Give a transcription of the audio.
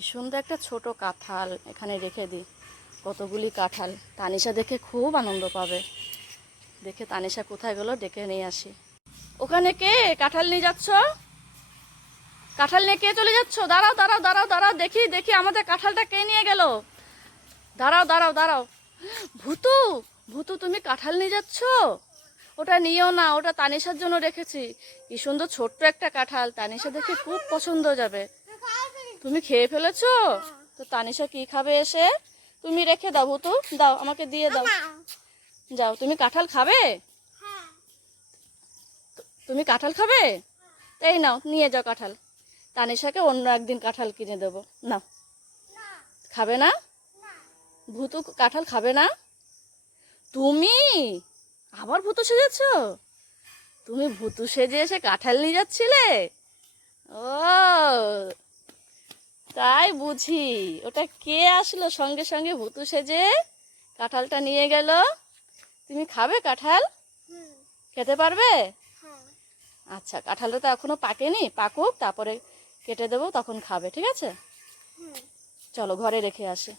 কি সুন্দর একটা ছোট কাঁঠাল এখানে রেখে দিই। কতগুলি কাঁঠাল, তানিশা দেখে খুব আনন্দ পাবে। দেখে তানিশা কোথায় গেল, ডেকে নিয়ে আসি। ওখানে কে কাঁঠাল নিয়ে যাচ্ছ? কাঁঠাল নিয়ে কে চলে যাচ্ছ? দাঁড়াও দাঁড়াও দাঁড়াও দাঁড়াও, দেখি দেখি আমাদের কাঁঠালটা কে নিয়ে গেল। দাঁড়াও দাঁড়াও দাঁড়াও। ভূতু, ভূতু তুমি কাঁঠাল নিয়ে যাচ্ছ? ওটা নিও না, ওটা তানিশার জন্য রেখেছি। কি সুন্দর ছোট্ট একটা কাঁঠাল, তানিশা দেখে খুব পছন্দ যাবে। তুমি খেয়ে ফেলেছো? তো তানিশা কি খাবে এসে? তুমি রেখে দাও ভূতু, দাও আমাকে দিয়ে দাও। যাও, তুমি কাঁঠাল খাবে? তুমি কাঁঠাল খাবে? এই নাও, নিয়ে যাও কাঁঠাল। তানিশাকে অন্য একদিন কাঁঠাল কিনে দেবো। নাও। খাবে না? ভূতু কাঁঠাল খাবে না? তুমি আবার ভূতু সেজেছো? তুমি ভূতু সেজে এসে কাঁঠাল নিয়ে যাচ্ছিলে? ও তাই বুঝি। ওটা কে আসলো সঙ্গে সঙ্গে ভূতু সেজে কাঁঠালটা নিয়ে গেল? তুমি খাবে কাঁঠাল? খেতে পারবে? আচ্ছা, কাঁঠালটা তো এখনো পাকেনি, পাকুক তারপরে কেটে দেবো, তখন খাবে, ঠিক আছে? চলো ঘরে রেখে আসি।